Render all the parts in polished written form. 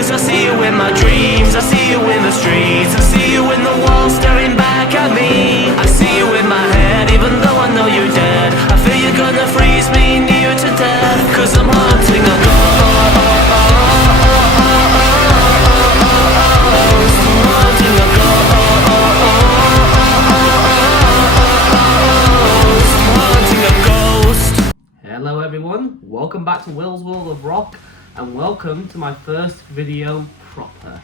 Cause I see you in my dreams, I see you in the streets, I see you in the walls staring back at me. I see you in my head, even though I know you're dead. I feel you're gonna freeze me near to death. Cause I'm haunting a ghost, haunting a ghost, haunting a ghost. Hello everyone, welcome back to Will's World of Rock, and welcome to my first video proper.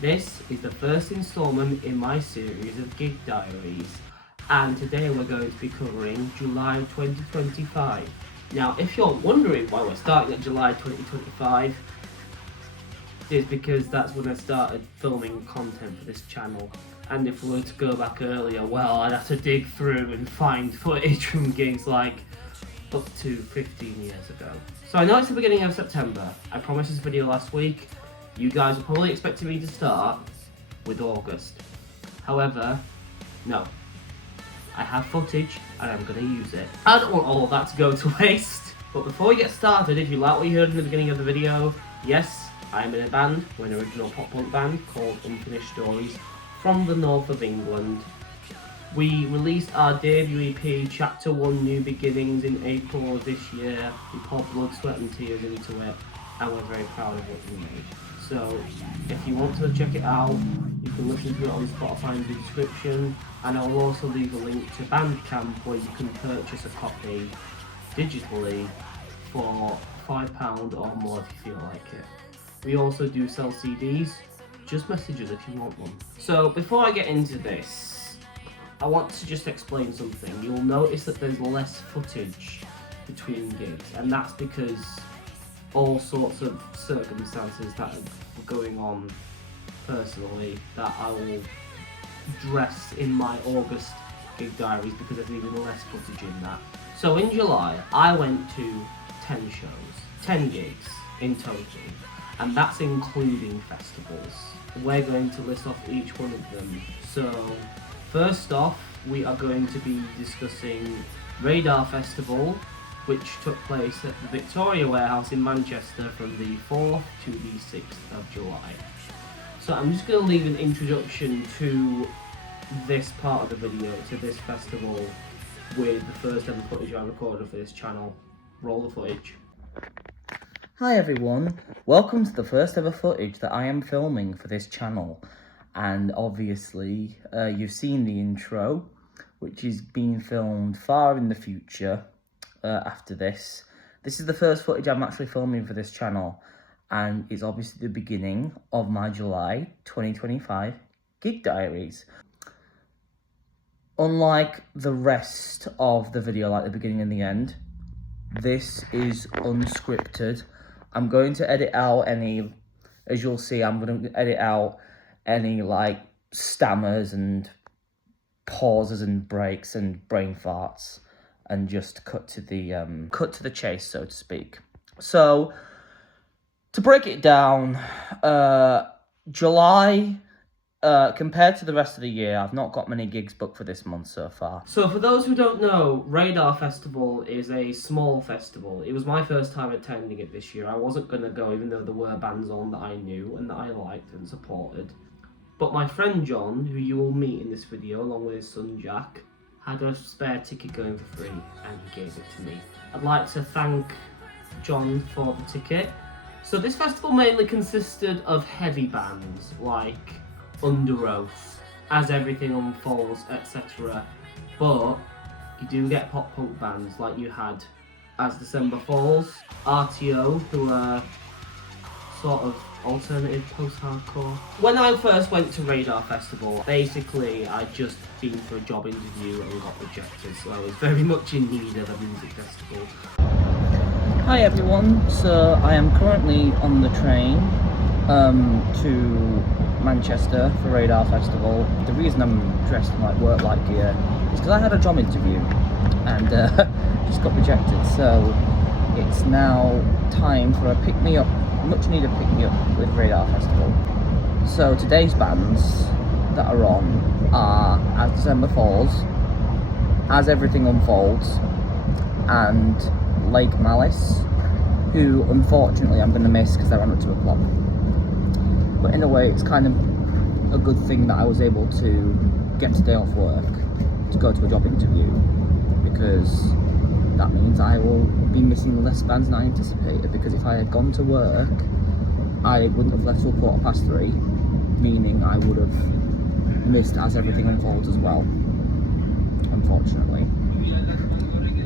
This is the first installment in my series of Gig Diaries, and today we're going to be covering July 2025. Now, if you're wondering why we're starting at July 2025, it's because that's when I started filming content for this channel. And if we were to go back earlier, well, I'd have to dig through and find footage from gigs like up to 15 years ago. So I know it's the beginning of September. I promised this video last week. You guys were probably expecting me to start with August. However, no. I have footage and I'm going to use it. I don't want all of that to go to waste. But before we get started, if you like what you heard in the beginning of the video, yes, I'm in a band. We're an original pop punk band called Unfinished Stories from the north of England. We released our debut EP, Chapter 1 New Beginnings, in April of this year. We poured blood, sweat and tears into it, and we're very proud of what we made. So, if you want to check it out, you can listen to it on Spotify in the description, and I'll also leave a link to Bandcamp where you can purchase a copy digitally for £5 or more if you feel like it. We also do sell CDs, just message us if you want one. So, before I get into this, I want to just explain something. You'll notice that there's less footage between gigs, and that's because all sorts of circumstances that are going on personally that I will address in my August Gig Diaries, because there's even less footage in that. So in July, I went to 10 shows, 10 gigs in total, and that's including festivals. We're going to list off each one of them. So first off, we are going to be discussing Radar Festival, which took place at the Victoria Warehouse in Manchester from the 4th to the 6th of July. So I'm just going to leave an introduction to this part of the video, to this festival, with the first ever footage I recorded for this channel. Roll the footage. Hi everyone, welcome to the first ever footage that I am filming for this channel. And obviously, you've seen the intro, which is being filmed far in the future. After this is the first footage I'm actually filming for this channel, and it's obviously the beginning of my July 2025 Gig Diaries. Unlike the rest of the video, like the beginning and the end, this is unscripted. I'm going to edit out any, as you'll see, I'm going to edit out any like stammers and pauses and breaks and brain farts, and just cut to the chase, so to speak. So, to break it down, July, compared to the rest of the year, I've not got many gigs booked for this month so far. So for those who don't know, Radar Festival is a small festival. It was my first time attending it this year. I wasn't going to go, even though there were bands on that I knew and that I liked and supported. But my friend John, who you will meet in this video, along with his son Jack, had a spare ticket going for free, and he gave it to me. I'd like to thank John for the ticket. So this festival mainly consisted of heavy bands like Under Oath, As Everything Unfolds, etc. But you do get pop punk bands like you had As December Falls, Artio, who are sort of alternative post-hardcore. When I first went to Radar Festival, basically I'd just been for a job interview and got rejected, so I was very much in need of a music festival. Hi everyone, so I am currently on the train to Manchester for Radar Festival. The reason I'm dressed in like work-like gear is because I had a job interview and just got rejected, so it's now time for a pick-me-up, much needed pick-me-up with Radar Festival. So today's bands that are on are As December Falls, As Everything Unfolds, and Lake Malice. who unfortunately I'm going to miss because they're on at 2 o'clock. But in a way, it's kind of a good thing that I was able to get today off work to go to a job interview, because that means I will be missing less bands than I anticipated, because if I had gone to work, I wouldn't have left till 3:15, meaning I would have missed As Everything Unfolds as well, unfortunately.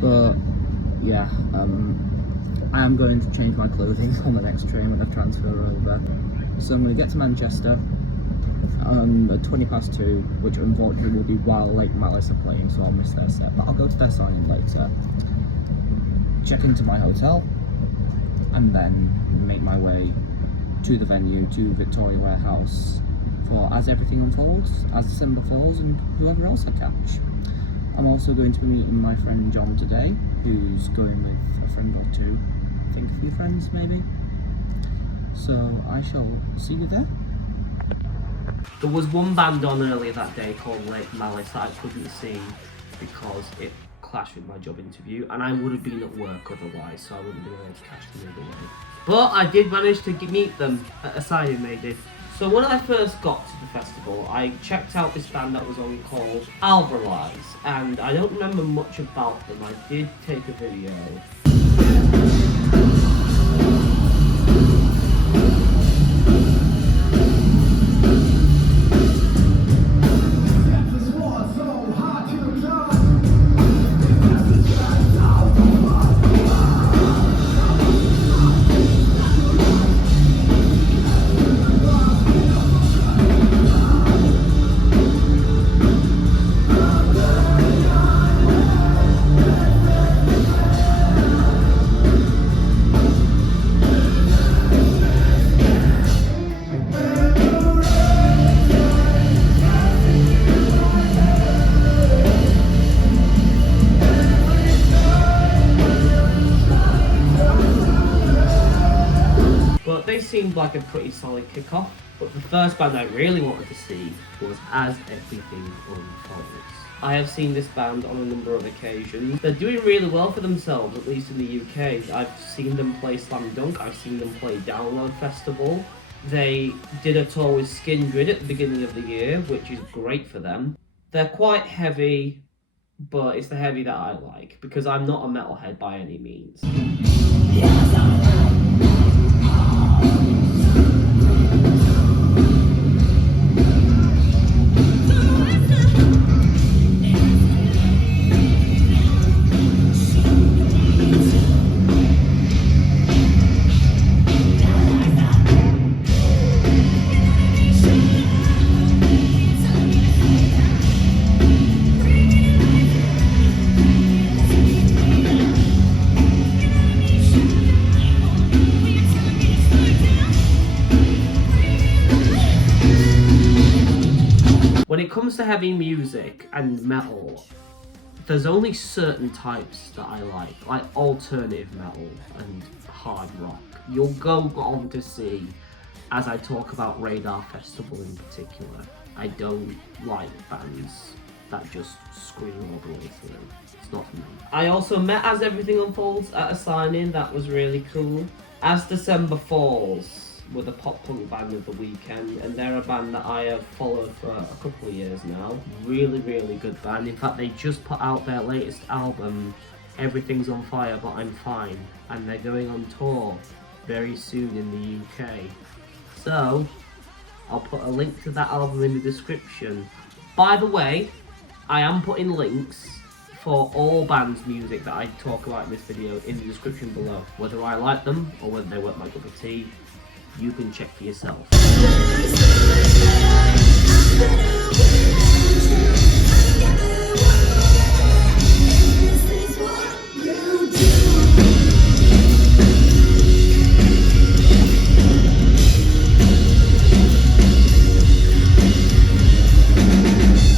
But yeah, I am going to change my clothing on the next train when I transfer over. So I'm going to get to Manchester at 2:20, which unfortunately will be while Lake Malice are playing, so I'll miss their set. But I'll go to their signing later, check into my hotel, and then make my way to the venue, to Victoria Warehouse, for As Everything Unfolds, As December Falls, and whoever else I catch. I'm also going to be meeting my friend John today, who's going with a friend or two, I think a few friends maybe. So I shall see you there. There was one band on earlier that day called Lake Malice that I couldn't see because it clashed with my job interview, and I would have been at work otherwise, so I wouldn't have been able to catch them either way. But I did manage to meet them at a signing they did. So when I first got to the festival, I checked out this band that was on called AVRALIZE, and I don't remember much about them. I did take a video. They seemed like a pretty solid kickoff, but the first band I really wanted to see was As Everything Unfolds. I have seen this band on a number of occasions. They're doing really well for themselves, at least in the UK. I've seen them play Slam Dunk, I've seen them play Download Festival. They did a tour with Skindred at the beginning of the year, which is great for them. They're quite heavy, but it's the heavy that I like, because I'm not a metalhead by any means. When it comes to heavy music and metal, there's only certain types that I like alternative metal and hard rock. You'll go on to see, as I talk about Radar Festival in particular, I don't like bands that just scream all the way through. It's not for me. I also met As Everything Unfolds at a sign-in that was really cool. As December Falls were the pop punk band of the weekend, and they're a band that I have followed for a couple of years now. Really, really good band. In fact, they just put out their latest album, Everything's on Fire But I'm Fine, and they're going on tour very soon in the UK. So, I'll put a link to that album in the description. By the way, I am putting links for all bands' music that I talk about in this video in the description below. Whether I like them or whether they work my cup of tea, you can check for yourself.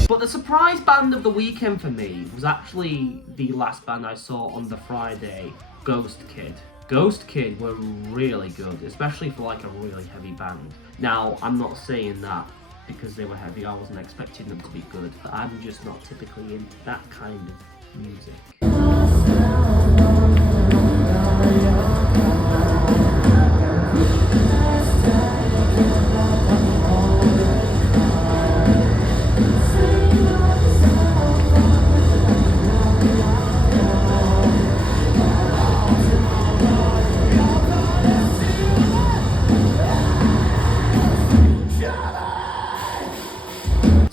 But the surprise band of the weekend for me was actually the last band I saw on the Friday, GHOSTKID. GHOSTKID were really good, especially for like a really heavy band. Now, I'm not saying that because they were heavy, I wasn't expecting them to be good, but I'm just not typically into that kind of music.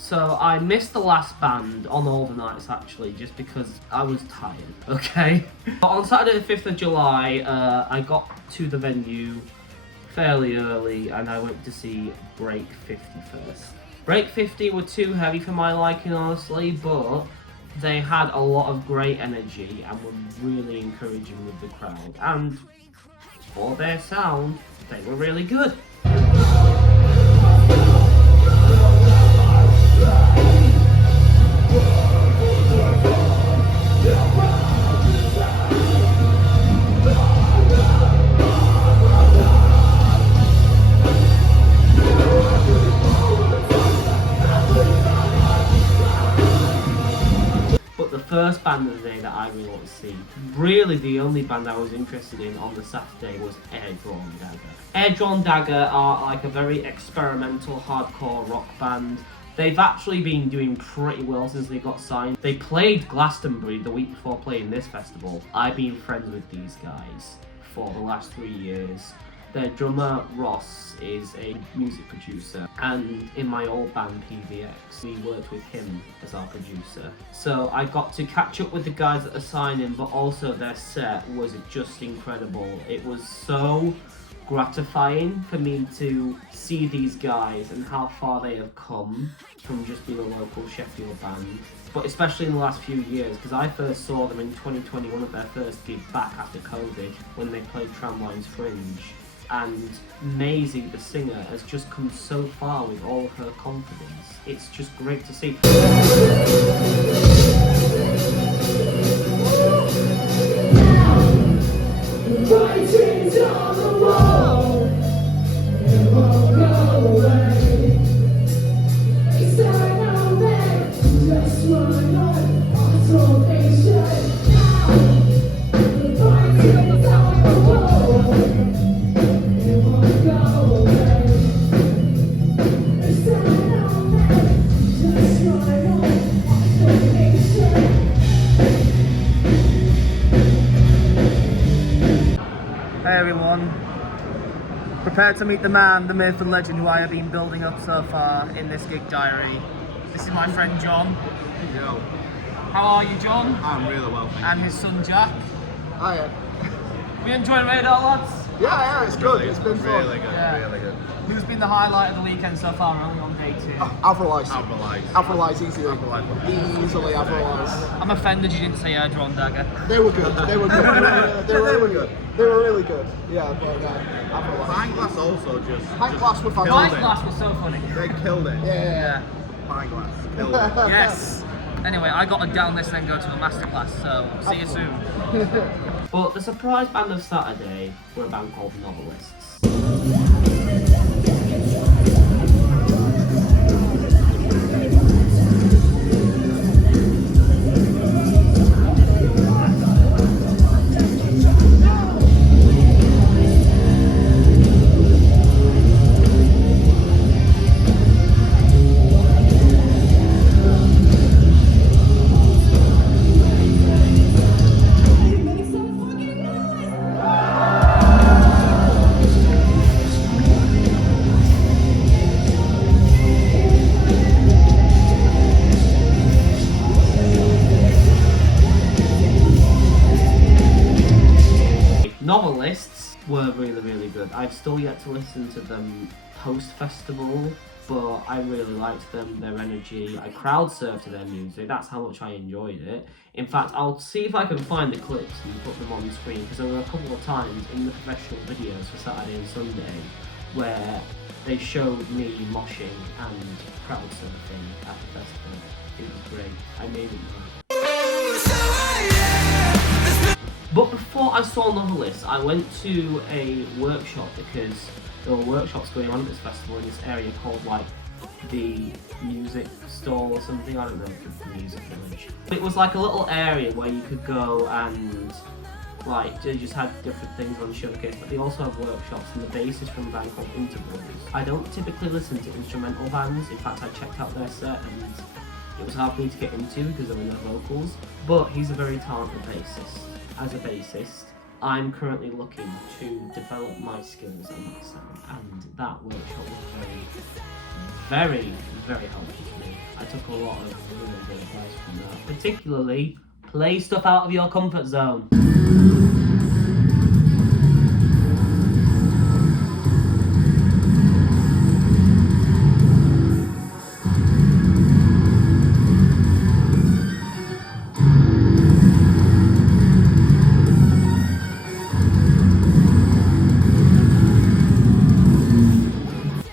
So I missed the last band on all the nights actually, just because I was tired, okay? But on Saturday the 5th of July, I got to the venue fairly early and I went to see Break 50 first. Break 50 were too heavy for my liking, honestly, but they had a lot of great energy and were really encouraging with the crowd. And for their sound, they were really good. First band of the day that I really want to see, really the only band I was interested in on the Saturday, was Drawn Dagger. Drawn Dagger are like a very experimental hardcore rock band. They've actually been doing pretty well since they got signed. They played Glastonbury the week before playing this festival. I've been friends with these guys for the last 3 years. Their drummer, Ross, is a music producer, and in my old band, PVRIS, we worked with him as our producer. So I got to catch up with the guys at the signing, but also their set was just incredible. It was so gratifying for me to see these guys and how far they have come from just being a local Sheffield band. But especially in the last few years, because I first saw them in 2020, one of their first gigs back after COVID, when they played Tramline's Fringe. And Maisie, the singer, has just come so far with all of her confidence. It's just great to see. Hey everyone, prepare to meet the man, the myth and legend who I have been building up so far in this gig diary. This is my friend John. Yo. How are you, John? I'm really well, thank And you. his son Jack. Hiya. We enjoying Radar, lads? Yeah, it's good. It's been fun. Really good, Yeah. really good. Who's been the highlight of the weekend so far? We're only on day 2. AVRALIZE. AVRALIZE. AVRALIZE, easily. AVRALIZE. Easily AVRALIZE. I'm offended you didn't say Drawn Dagger. They were good. They were good. They were really good. They were really good. Yeah, but AVRALIZE. Pint Glass also just... Pint Glass were killed Pint fantastic. it. Glass was so funny. They killed it. Yeah. Pint Glass killed it. Yes. Anyway, I got to down this and then go to a masterclass, so see you soon. But the surprise band of Saturday were a band called Novelists. Novelists were really good. I've still yet to listen to them post-festival, but I really liked them, their energy. I crowd surfed to their music, that's how much I enjoyed it. In fact, I'll see if I can find the clips and put them on the screen, because there were a couple of times in the professional videos for Saturday and Sunday where they showed me moshing and crowd surfing at the festival. It was great. I made it work. But before I saw Novelists, I went to a workshop because there were workshops going on at this festival in this area called like the music stall or something, I don't know, the music village. It was like a little area where you could go and like they just had different things on showcase, but they also have workshops, and the bassist from a band called Intervals. I don't typically listen to instrumental bands, in fact I checked out their set and it was hard for me to get into because there were no vocals, but he's a very talented bassist. As a bassist, I'm currently looking to develop my skills on that sound, and that workshop was very helpful for me. I took a lot of really good advice from that. Particularly, play stuff out of your comfort zone.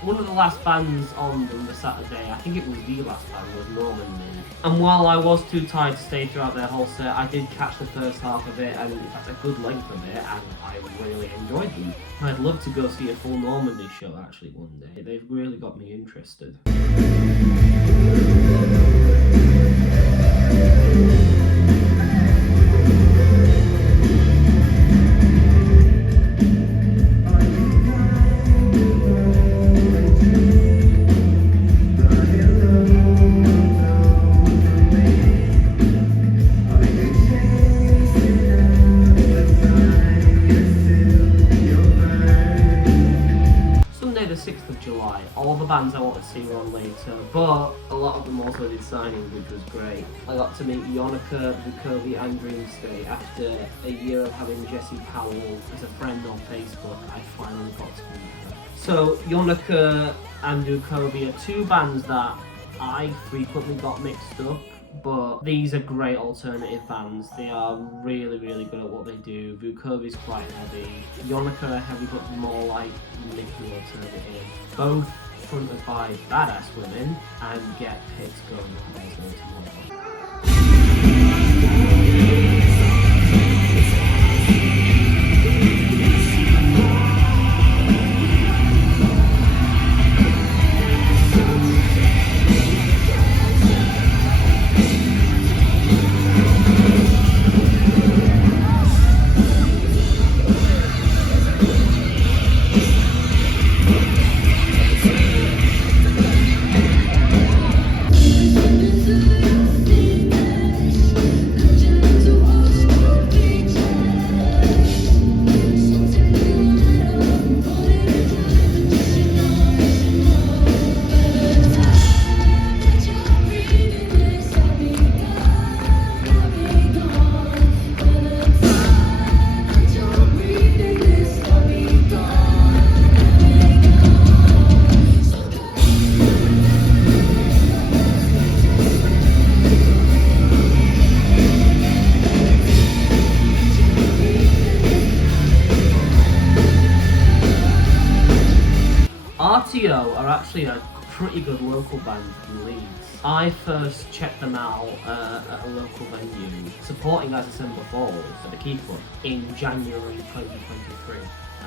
One of the last bands on the Saturday, I think it was the last band, was Normandie. And while I was too tired to stay throughout their whole set, I did catch the first half of it, and in fact a good length of it, and I really enjoyed them. I'd love to go see a full Normandie show actually one day. They've really got me interested. The 6th of July. All the bands I wanted to see were on later, but a lot of them also did signings, which was great. I got to meet YONAKA, VUKOVI and Dream State. After a year of having Jessie Powell as a friend on Facebook, I finally got to meet her. So YONAKA and VUKOVI are two bands that I frequently got mixed up, but these are great alternative bands. They are really, really good at what they do. VUKOVI's quite heavy. YONAKA are heavy, but more like making alternative. Both fronted by badass women and get hits going on as well tomorrow. Artio are actually a pretty good local band from Leeds. I first checked them out at a local venue, supporting, as I said before, at the Key Club in January 2023.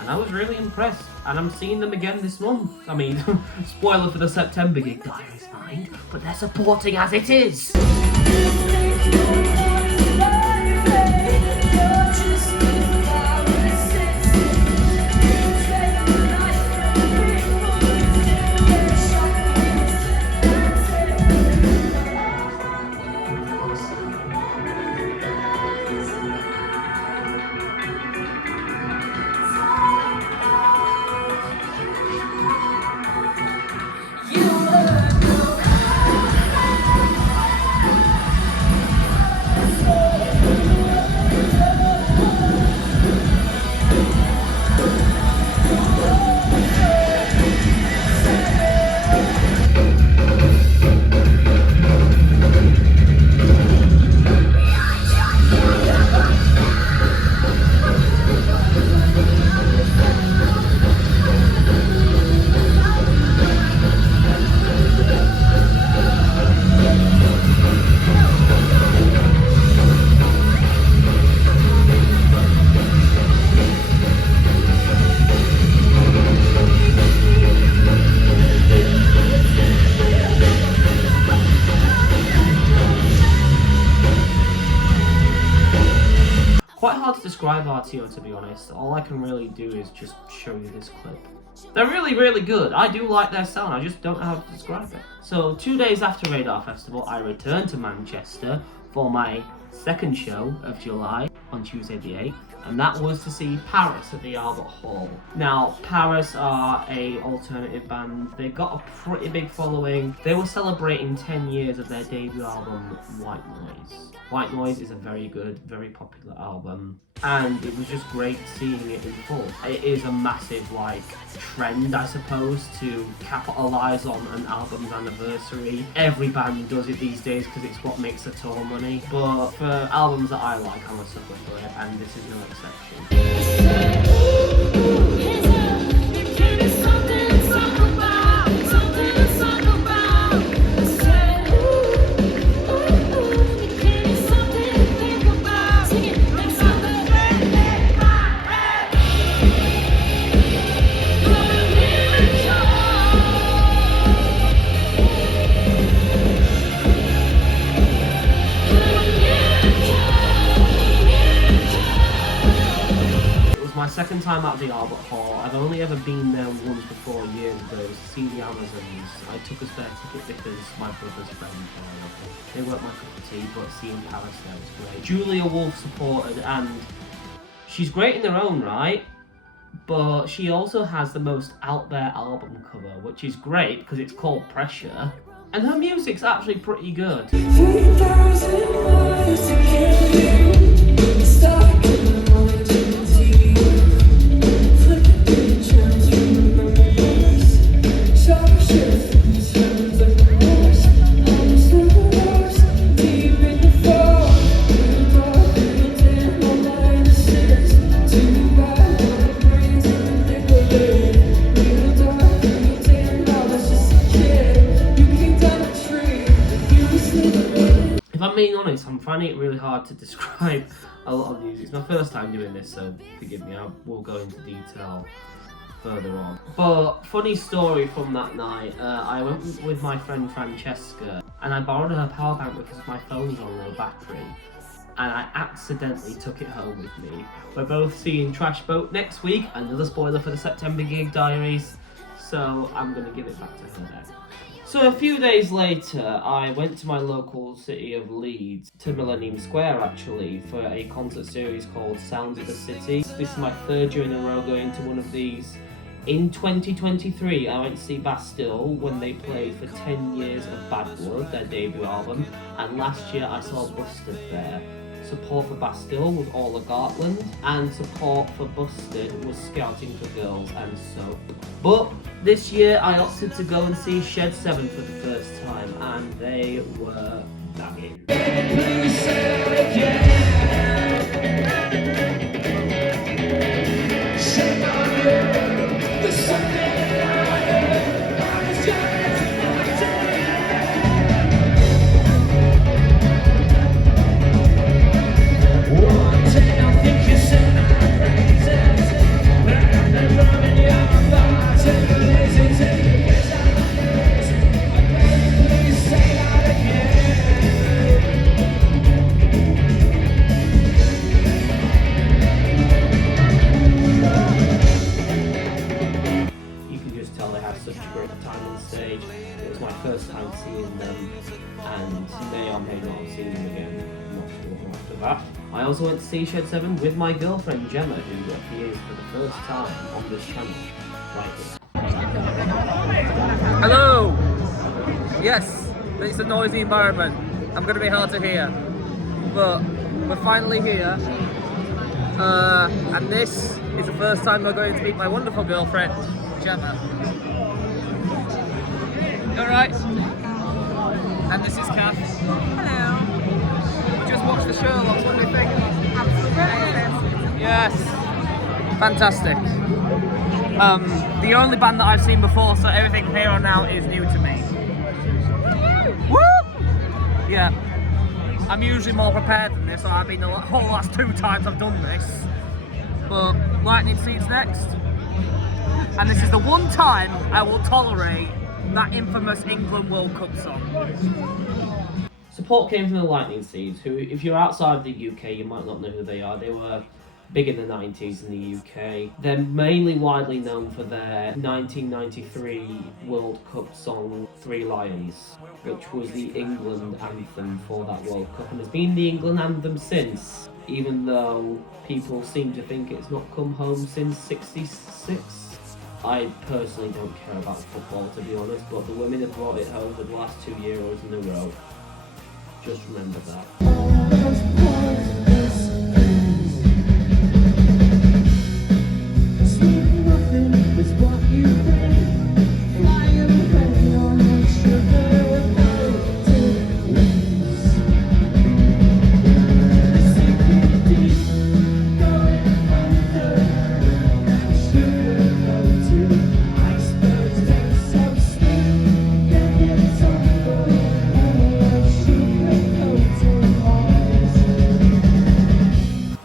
And I was really impressed, and I'm seeing them again this month. I mean, spoiler for the September gig, Diaries mind, but they're supporting as it is! Quite hard to describe Artio, to be honest. All I can really do is just show you this clip. They're really, really good. I do like their sound, I just don't know how to describe it. So 2 days after Radar Festival, I returned to Manchester for my second show of July on Tuesday the 8th. and that was to see PVRIS at the Albert Hall. Now, PVRIS are a alternative band. They've got a pretty big following. They were celebrating 10 years of their debut album, White Noise. White Noise is a very good, very popular album, and it was just great seeing it in full. It is a massive, like, trend, I suppose, to capitalise on an album's anniversary. Every band does it these days because it's what makes the tour money, but for albums that I like, I'm a sucker for it, and this is no exception. Second time at the Albert Hall. I've only ever been there once before, years ago, to see the Amazons. I took a spare ticket because my brother's friend. They weren't my cup of tea, but seeing PVRIS there was great. Julia Wolf supported, and she's great in her own right, but she also has the most out there album cover, which is great because it's called Pressure, and her music's actually pretty good. If I'm being honest, I'm finding it really hard to describe a lot of music. It's my first time doing this, so forgive me, I will go into detail further on. But funny story from that night, I went with my friend Francesca, and I borrowed her power bank because my phone's on low battery, and I accidentally took it home with me. We're both seeing Trash Boat next week, another spoiler for the September gig, Diaries, so I'm going to give it back to her then. So a few days later, I went to my local city of Leeds, to Millennium Square actually, for a concert series called Sounds of the City. This is my third year in a row going to one of these. In 2023, I went to see Bastille when they played for 10 years of Bad Blood, their debut album, and last year I saw Busted there. Support for Bastille was Ola Gartland, and support for Busted was Scouting for Girls and Soap. But this year I opted to go and see Shed 7 for the first time, and they were banging. First time seeing them, and may or may not have seen them again, I'm not sure after that. I also went to see Shed 7 with my girlfriend Gemma, who appears for the first time on this channel, right here. Hello! Yes, it's a noisy environment. I'm going to be hard to hear, but we're finally here, and this is the first time we're going to meet my wonderful girlfriend, Gemma. Alright, and this is Kath. Hello. We just watched the Sherlocks, what do you think? Absolutely. Yes. Fantastic. The only band that I've seen before, so everything from here on out is new to me. Woo! Yeah. I'm usually more prepared than this, so I've been the whole last 2 times I've done this. But Lightning Seeds next. And this is the one time I will tolerate that infamous England World Cup song. Support came from the Lightning Seeds, who, if you're outside of the UK, you might not know who they are. They were big in the 90s in the UK. They're mainly widely known for their 1993 World Cup song Three Lions, which was the England anthem for that World Cup and has been the England anthem since, even though people seem to think it's not come home since '66. I personally don't care about football, to be honest, but the women have brought it home for the last 2 Euros in a row. Just remember that.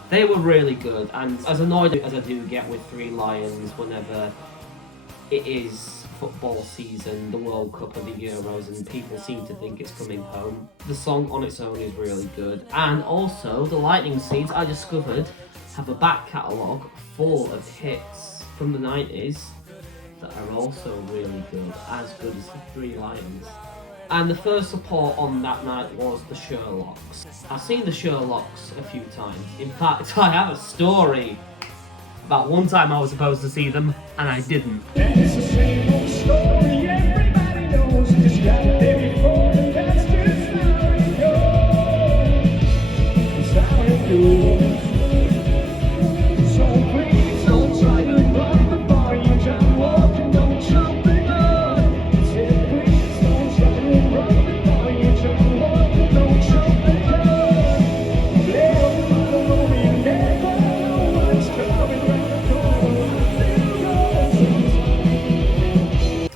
They were really good, and as annoyed as I do get with Three Lions whenever it is football season, the World Cup and the Euros, and people seem to think it's coming home, the song on its own is really good. And also, the Lightning Seeds, I discovered, have a back catalogue full of hits from the 90s that are also really good as the Three Lions. And the first support on that night was the Sherlocks. I've seen the Sherlocks a few times. In fact, I have a story about one time I was supposed to see them and I didn't. And it's the same old story, everybody knows. Just got there before and that's just how it goes. It's how it goes. So please don't try to run the bar. You just walk and don't jump the gun. Please don't try to run the bar. You just walk and don't jump the gun. You never know what's coming around the corner.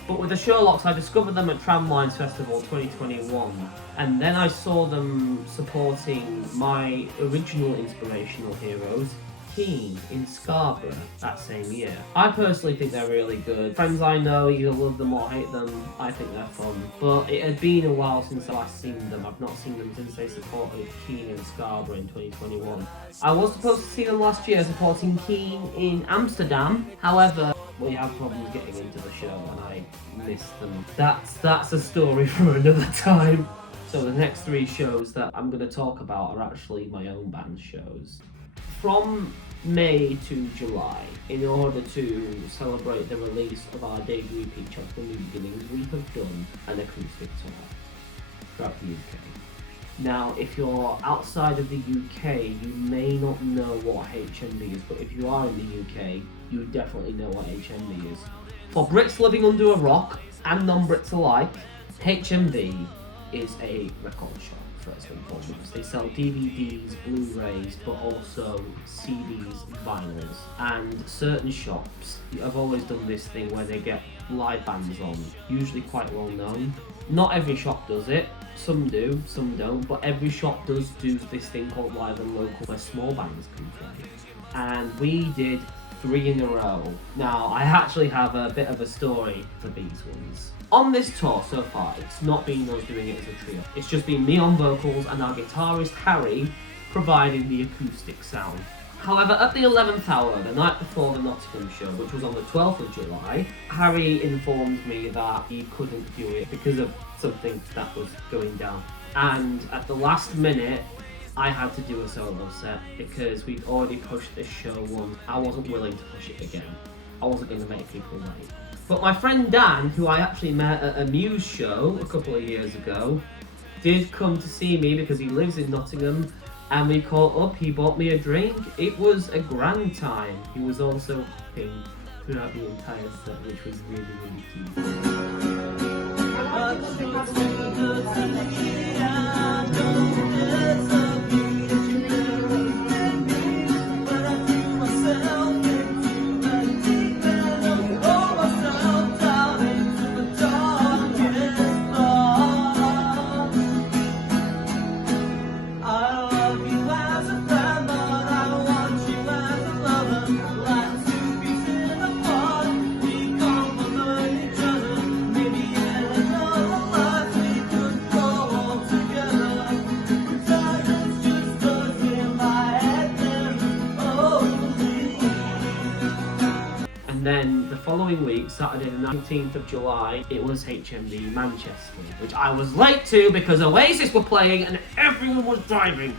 But with the Sherlocks, I discovered them at Tramlines Festival 2021, and then I saw them supporting my original inspirational heroes, Keane, in Scarborough that same year. I personally think they're really good. Friends I know either love them or hate them. I think they're fun. But it had been a while since I last seen them. I've not seen them since they supported Keane in Scarborough in 2021. I was supposed to see them last year supporting Keane in Amsterdam. However, we have problems getting into the show and I missed them. That's a story for another time. So the next 3 shows that I'm going to talk about are actually my own band shows. From May to July, in order to celebrate the release of our debut EP, Chapter New Beginnings, we have done an acoustic tour throughout the UK. Now, if you're outside of the UK, you may not know what HMB is, but if you are in the UK, you definitely know what HMB is. For Brits living under a rock, and non-Brits alike, HMV is a record shop. First and foremost. They sell DVDs, Blu-rays, but also CDs, vinyls, and certain shops have always done this thing where they get live bands on, usually quite well known. Not every shop does it, some do, some don't, but every shop does do this thing called Live and Local where small bands can play. And we did 3 in a row. Now, I actually have a bit of a story for these ones. On this tour so far, it's not been us doing it as a trio. It's just been me on vocals and our guitarist Harry providing the acoustic sound. However, at the 11th hour, the night before the Nottingham show, which was on the 12th of July, Harry informed me that he couldn't do it because of something that was going down. And at the last minute, I had to do a solo set because we'd already pushed this show once. I wasn't willing to push it again. I wasn't going to make people wait. But my friend Dan, who I actually met at a Muse show a couple of years ago, did come to see me because he lives in Nottingham, and we caught up. He bought me a drink. It was a grand time. He was also hopping throughout the entire set, which was really, really cute. following week, Saturday the 19th of July, it was HMV Manchester, which I was late to because Oasis were playing and everyone was driving.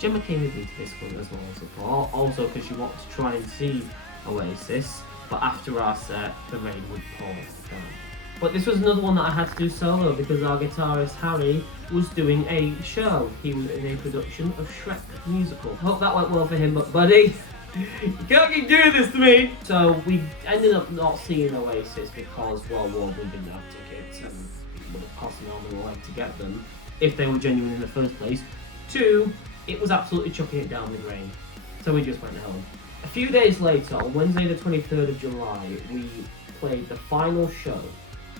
Gemma came with me to this one as well, also because she wanted to try and see Oasis, but after our set, the rain would pour down. But this was another one that I had to do solo because our guitarist Harry was doing a show. He was in a production of Shrek the musical. Hope that went well for him, but buddy, you can't keep doing this to me! So we ended up not seeing Oasis because, well, one, we didn't have tickets and it would have cost an arm and a leg to get them if they were genuine in the first place. Two, it was absolutely chucking it down with rain, so we just went home. A few days later, on Wednesday the 23rd of July, we played the final show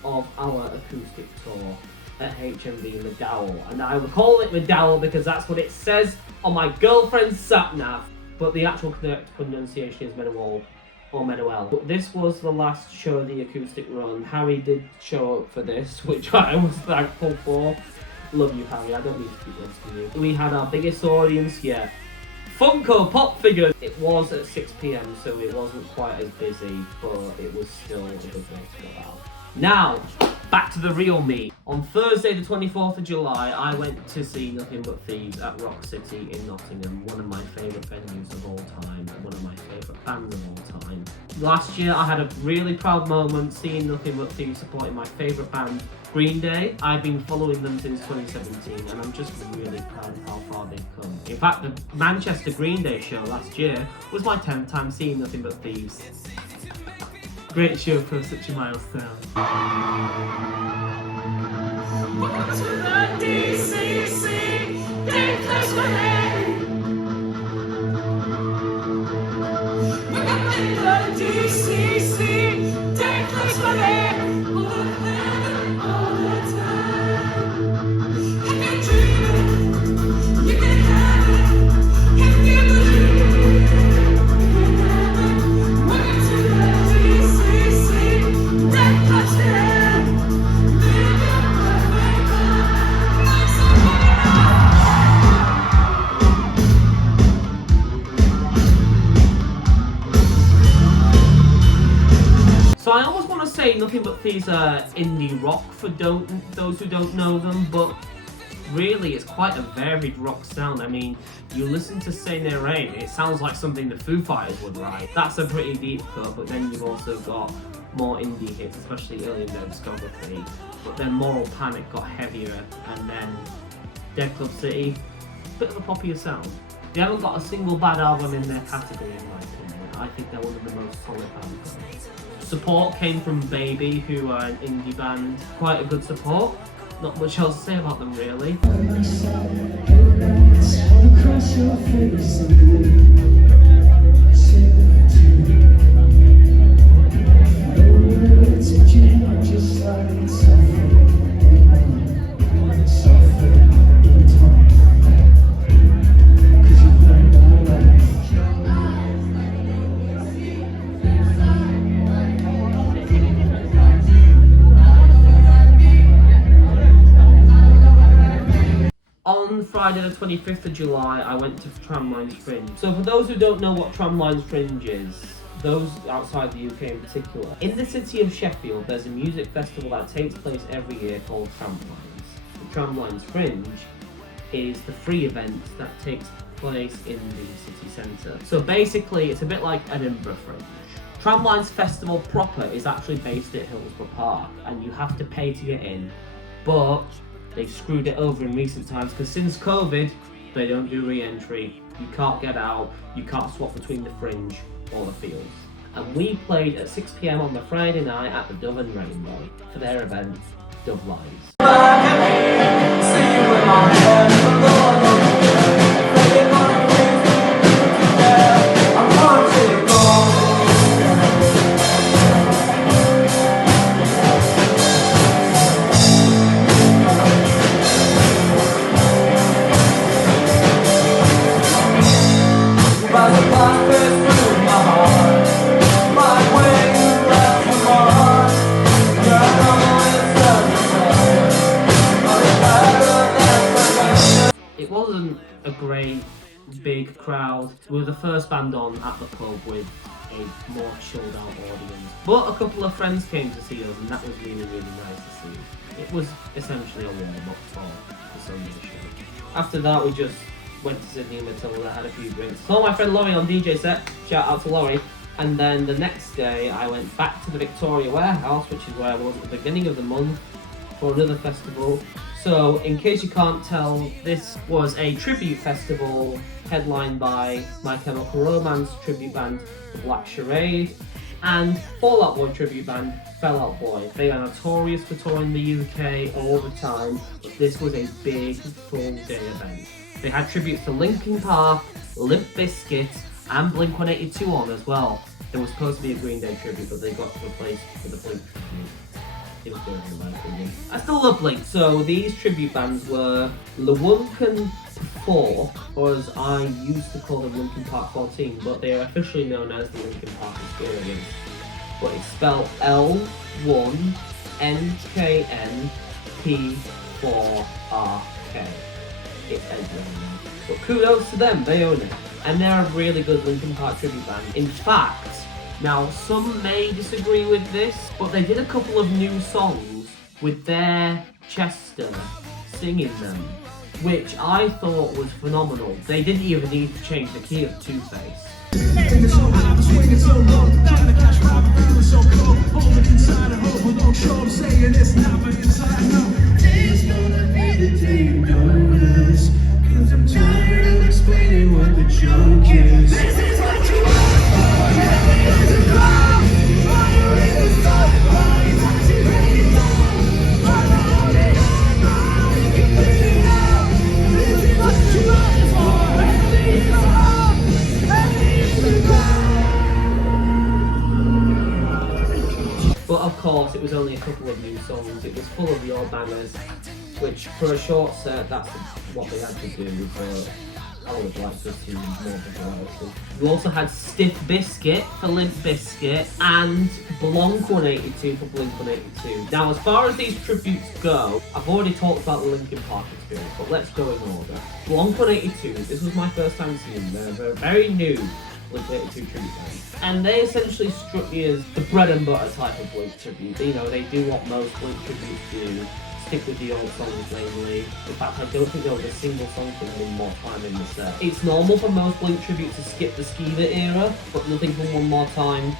of our acoustic tour at HMV McDowell, and I will call it McDowell because that's what it says on my girlfriend's sat-nav, but the actual correct pronunciation is Meadowall or Meadowell. But this was the last show of the acoustic run. Harry did show up for this, which I was thankful for. Love you, Harry, I don't need to keep listening to you. We had our biggest audience yet. Funko Pop figures! It was at 6 PM, so it wasn't quite as busy, but it was still a good way to go out. Now, back to the real me. On Thursday the 24th of July, I went to see Nothing But Thieves at Rock City in Nottingham, one of my favourite venues of all time, one of my favourite bands of all time. Last year I had a really proud moment seeing Nothing But Thieves supporting my favourite band, Green Day. I've been following them since 2017 and I'm just really proud of how far they've come. In fact, the Manchester Green Day show last year was my 10th time seeing Nothing But Thieves. Great show for such a milestone. Welcome to the DCC, Day Place for me. Welcome to the DCC, Day Place for me. All the time. You can dream it, you can have it, if you believe it. Welcome to the DCC, Day Place for me. So I almost want to say Nothing But Thieves are indie rock for those who don't know them, but really it's quite a varied rock sound. I mean, you listen to Say No Rain, it sounds like something the Foo Fighters would write. That's a pretty deep cut, but then you've also got more indie hits, especially early in their discography. But then Moral Panic got heavier, and then Dead Club City, bit of a poppier sound. They haven't got a single bad album in their category in my opinion. I think they're one of the most solid bands. Support came from Baby, who are an indie band. Quite a good support. Not much else to say about them really. On Friday the 25th of July, I went to Tramlines Fringe. So for those who don't know what Tramlines Fringe is, those outside the UK in particular, in the city of Sheffield, there's a music festival that takes place every year called Tramlines. The Tramlines Fringe is the free event that takes place in the city centre. So basically, it's a bit like Edinburgh Fringe. Tramlines Festival proper is actually based at Hillsborough Park, and you have to pay to get in, but they've screwed it over in recent times because since COVID, they don't do re-entry. You can't get out, you can't swap between the Fringe or the Fields. And we played at 6 PM on the Friday night at the Dove and Rainbow for their event, Dove Lives. It wasn't a great big crowd. We were the first band on at the pub with a more chilled out audience. But a couple of friends came to see us and that was really, really nice to see. It was essentially a warm-up tour for Sunday show. After that we just went to Sydney and Matilda, had a few drinks. Saw my friend Laurie on DJ set, shout out to Laurie. And then the next day I went back to the Victoria Warehouse, which is where I was at the beginning of the month, for another festival. So, in case you can't tell, this was a tribute festival headlined by My Chemical Romance tribute band, The Black Charade, and Fall Out Boy tribute band, Fell Out Boy. They are notorious for touring the UK all the time, but this was a big full-day event. They had tributes to Linkin Park, Limp Bizkit, and Blink-182 on as well. There was supposed to be a Green Day tribute, but they got replaced with the Blink tribute. It was good in my opinion. I still love Blink. So these tribute bands were Linkin 4, or as I used to call them Linkin Park 14, but they are officially known as the Linkin Park Experience. But it's spelled L1NKNP4RK. It's Edwin. But kudos to them, they own it. And they're a really good Linkin Park tribute band. In fact, now some may disagree with this, but they did a couple of new songs with their Chester singing them, which I thought was phenomenal. They didn't even need to change the key of Two-Face. I'm tired of explaining what the joke is. This is what you But of course, it was only a couple of new songs. It was full of the old bangers, which for a short set, that's what they had to do. So I would have liked to see more variety. We also had Stiff Bizkit for Limp Bizkit and Blink-182 for Blink-182. Now, as far as these tributes go, I've already talked about the Linkin Park Experience, but let's go in order. Blink-182, this was my first time seeing them. They're a very new Blink-182 tribute band. And they essentially struck me as the bread and butter type of Blink tribute. You know, they do what most Blink tributes do. Stick with the old songs mainly. In fact, I don't think there was a single song from One More Time in the set. It's normal for most Blink tributes to skip the Skeeter era, but nothing from One More Time.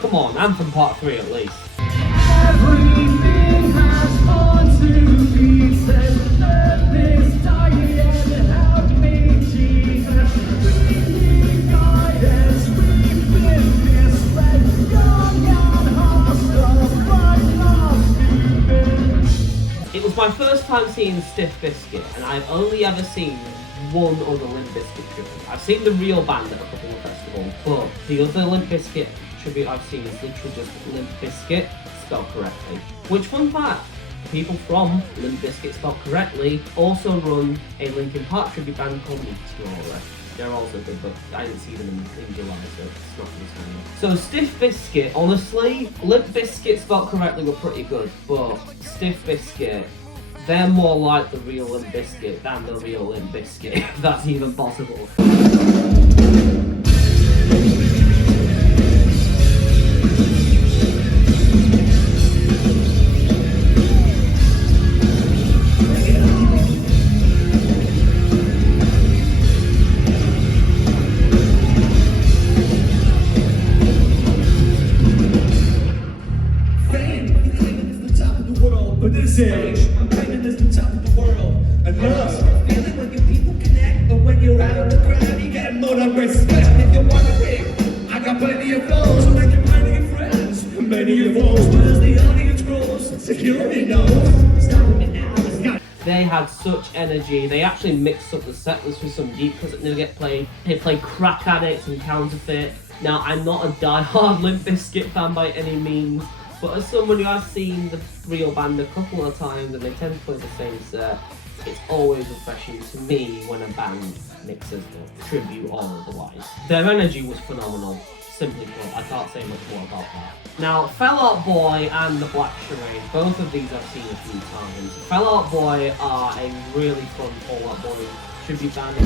Come on, Anthem Part 3 at least. Everything has gone to pieces. Let this die and help me, Jesus. We need guidance. We've been misled. Young and hostile, but not stupid. It was my first time seeing Stiff Bizkit, and I've only ever seen one other Limp Bizkit tribute. I've seen the real band at a couple of festivals, but the other Limp Bizkit tribute I've seen is literally just Limp Bizkit spelled correctly. Which, fun fact, people from Limp Bizkit spelled correctly also run a Linkin Park tribute band called Meteora. They're also good, but I didn't see them in July, so it's not the same. So Stiff Bizkit, honestly, Limp Bizkit spelled correctly were pretty good, but Stiff Bizkit, they're more like the real Limp Bizkit than the real Limp Bizkit, if that's even possible. I'm claiming this the top of the world. And love, feeling when your people connect, but when you're out of the crowd, you get more than respect. If you want to pick, I got plenty of flows, I'm making plenty of friends, and many of those. But as the audience grows, security knows. Stopping it now is not. They had such energy. They actually mixed up the set list with some deep cuts that never get played. They played Crack Addicts and Counterfeit. Now, I'm not a die-hard Limp Bizkit fan by any means, but as someone who has seen the real band a couple of times and they tend to play the same set, it's always refreshing to me when a band mixes the tribute or otherwise. Their energy was phenomenal. Simply put, I can't say much more about that. Now, Fell Out Boy and the Black Charade, both of these I've seen a few times. Fell Out Boy are a really fun Fall Out Boy tribute band.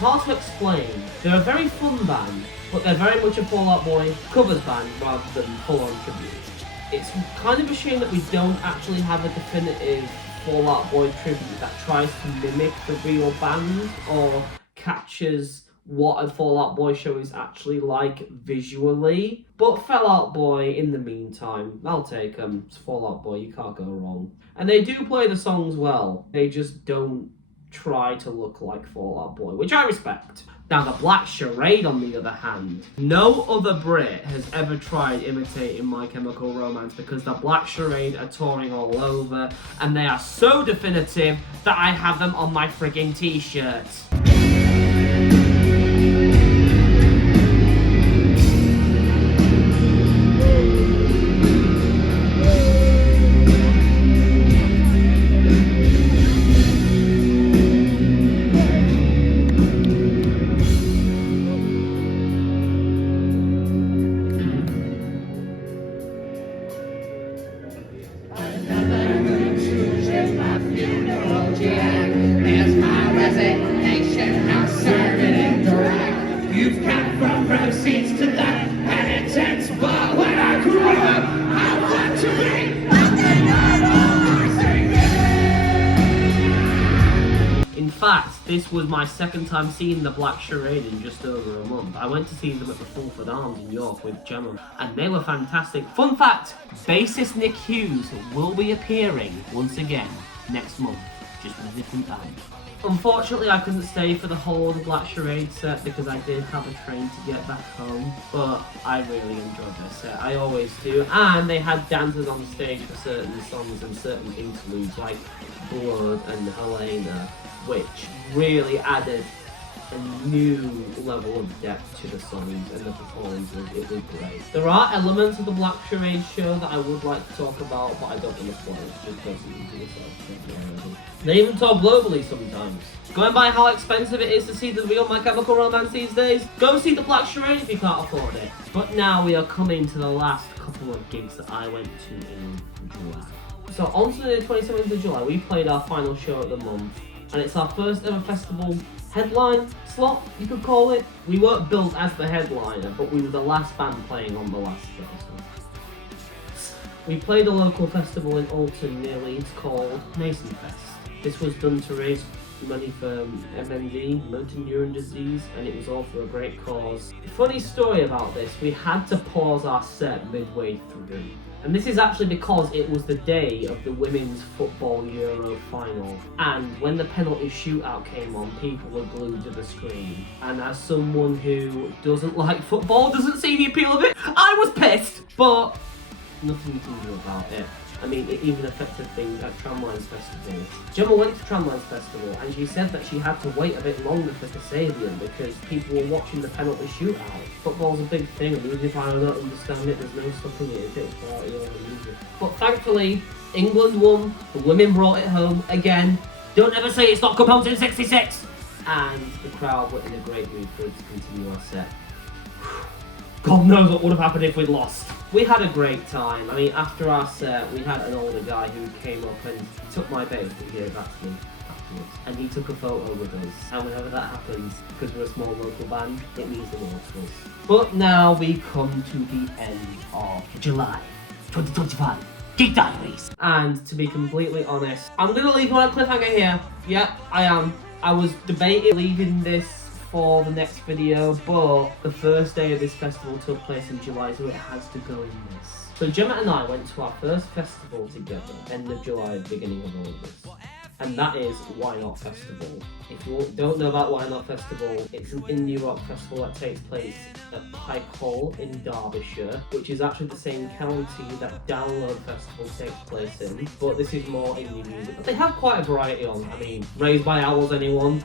Hard to explain. They're a very fun band, but they're very much a Fall Out Boy covers band rather than full-on tribute. It's kind of a shame that we don't actually have a definitive Fall Out Boy tribute that tries to mimic the real band or captures what a Fall Out Boy show is actually like visually. But Fell Out Boy, in the meantime, I'll take them. It's Fall Out Boy, you can't go wrong. And they do play the songs well. They just don't try to look like Fall Out Boy, which I respect. Now, the Black Charade, on the other hand, no other Brit has ever tried imitating My Chemical Romance because the Black Charade are touring all over and they are so definitive that I have them on my frigging t-shirt. In fact, this was my second time seeing the Black Charade in just over a month. I went to see them at the Fulford Arms in York with Gemma, and they were fantastic. Fun fact, bassist Nick Hughes will be appearing once again next month, just with a different band. Unfortunately, I couldn't stay for the whole of the Black Charade set because I did have a train to get back home, but I really enjoyed their set. I always do. And they had dancers on stage for certain songs and certain interludes like Blood and Helena, which really added a new level of depth to the songs and the performances. It was great. There are elements of the Black Charade show that I would like to talk about, but I don't want to spoil it. Just personally to yourself. They even talk globally sometimes. Going by how expensive it is to see the real My Chemical Romance these days, go see the Black Charade if you can't afford it. But now we are coming to the last couple of gigs that I went to in July. So on to the 27th of July, we played our final show of the month, and it's our first ever festival headline slot, you could call it. We weren't billed as the headliner, but we were the last band playing on the last show. So. We played a local festival in Alton near Leeds called Mason Fest. This was done to raise money for MND, motor neuron disease, and it was all for a great cause. Funny story about this, we had to pause our set midway through. And this is actually because it was the day of the Women's Football Euro final. And when the penalty shootout came on, people were glued to the screen. And as someone who doesn't like football, doesn't see the appeal of it, I was pissed! But nothing you can do about it. I mean, it even affected things at Tramlines Festival. Gemma went to Tramlines Festival and she said that she had to wait a bit longer for Kasabian because people were watching the penalty shootout. Football's a big thing, and even if I don't understand it, there's no stopping it if it's party over music. But thankfully, England won, the women brought it home again. Don't ever say it's not come home since '66! And the crowd were in a great mood for us to continue our set. God knows what would have happened if we'd lost. We had a great time. I mean, after our set, we had an older guy who came up and took my bass and gave it back to me afterwards. And he took a photo with us. And whenever that happens, because we're a small local band, it means the world to us. But now we come to the end of July 2021. Gig Diaries. And to be completely honest, I'm going to leave you on a cliffhanger here. Yeah, I am. I was debating leaving this for the next video, but the first day of this festival took place in July, so it has to go in this. So Gemma and I went to our first festival together, end of July, beginning of August. and that is Why Not Festival. If you don't know about Why Not Festival, it's an indie rock festival that takes place at Pike Hall in Derbyshire, which is actually the same county that Download Festival takes place in, but this is more indie music. But they have quite a variety on. I mean, Raised by Owls, anyone?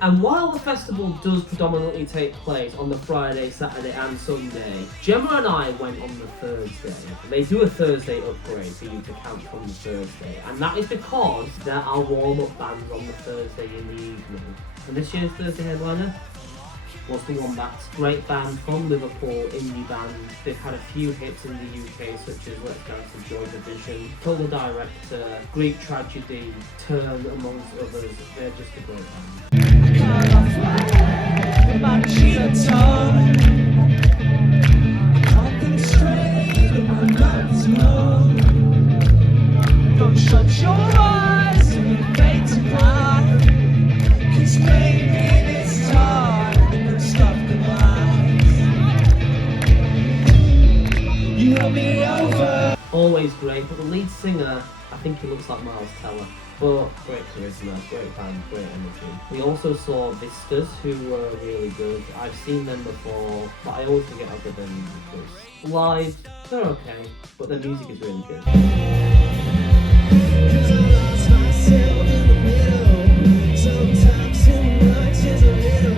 And while the festival does predominantly take place on the Friday, Saturday and Sunday, Gemma and I went on the Thursday. They do a Thursday upgrade for you to count from the Thursday, and that is because there are warm-up bands on the Thursday in the evening. And this year's Thursday headliner was the Wombats, great band from Liverpool, indie band. They've had a few hits in the UK such as Let's Dance and Joy Division, Kill the Director, Greek Tragedy, Turn amongst others. They're just a great band. Don't shut your eyes and fade to black, 'cause maybe this time you can stop the lies. You held me over. Always great, but the lead singer, I think he looks like Miles Teller. But great charisma, great band, great energy. We also saw Vistas, who were really good. I've seen them before, but I always forget how good their music is. Live, they're okay, but their music is really good. 'Cause I lost myself in the middle. Sometimes too much is a little.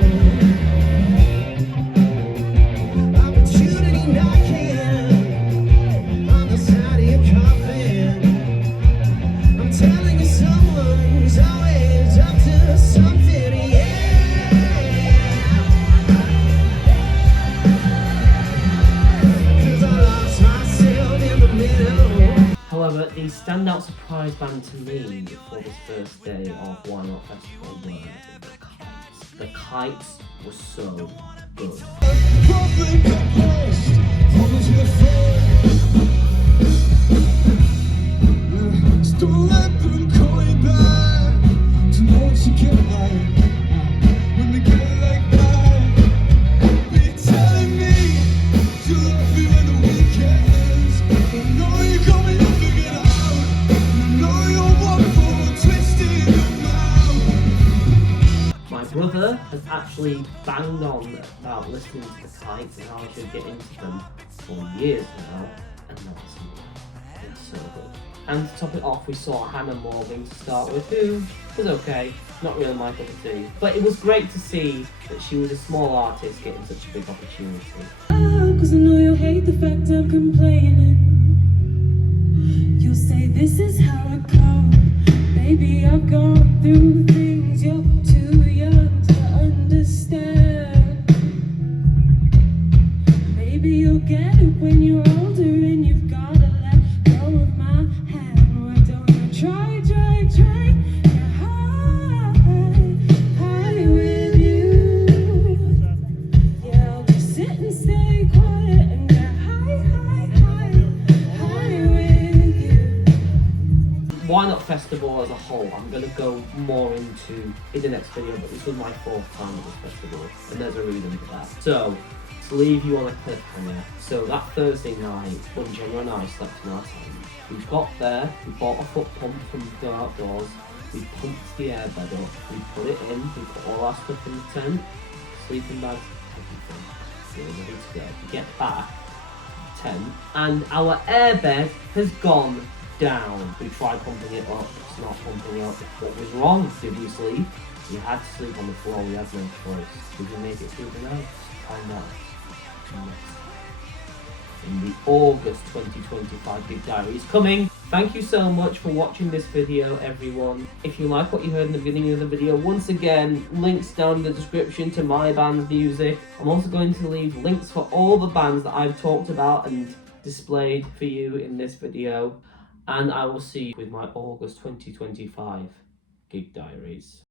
Opportunity knocking on the side of your coffin. I'm telling you, someone's always up to something, yeah. 'Cause I lost myself in the middle. However, the standout surprise band to me for this first day of Why Not Festival were the Kites. The Kites were so good. Don't let them call you back to know what you get like. When they get like that, be telling me you love me when the weekend ends. I know you're coming to figure it out. I know you're one for twisting your mouth. My brother has actually banged on about listening to the Kites and how I should get into them for years now, and now listen to them. They're so good. And to top it off, we saw Hannah Morgan to start with, who was okay, not really my cup of tea. But it was great to see that she was a small artist getting such a big opportunity. 'Cause I know you'll hate the fact I'm complaining. You'll say this is how I come. Baby, I've gone through things you're too young to understand. Maybe you'll get it when you're older and you've gotta let go of my hand. Why don't you try? Get high with you. Yeah, I'll just sit and stay quiet and get high with you. Why Not Festival as a whole, I'm going to go more into in the next video, but this was my 4th time at this festival, and there's a reason for that. So, to leave you on a cliffhanger, so that Thursday night, when Gemma and I slept in our tent, we got there, we bought a foot pump from the outdoors, we pumped the airbed up, we put it in, we put all our stuff in the tent, sleeping bags, everything. We were ready to go. We get back to the tent, and our airbed has gone down. We tried pumping it up, it's not pumping up. What was wrong? Did we sleep? We had to sleep on the floor, we had no choice. Did we make it through the night? Find out next in the August 2025 Gig Diaries coming. Thank you so much for watching this video, everyone. If you like what you heard in the beginning of the video, once again, links down in the description to my band's music. I'm also going to leave links for all the bands that I've talked about and displayed for you in this video. And I will see you with my August 2025 Gig Diaries.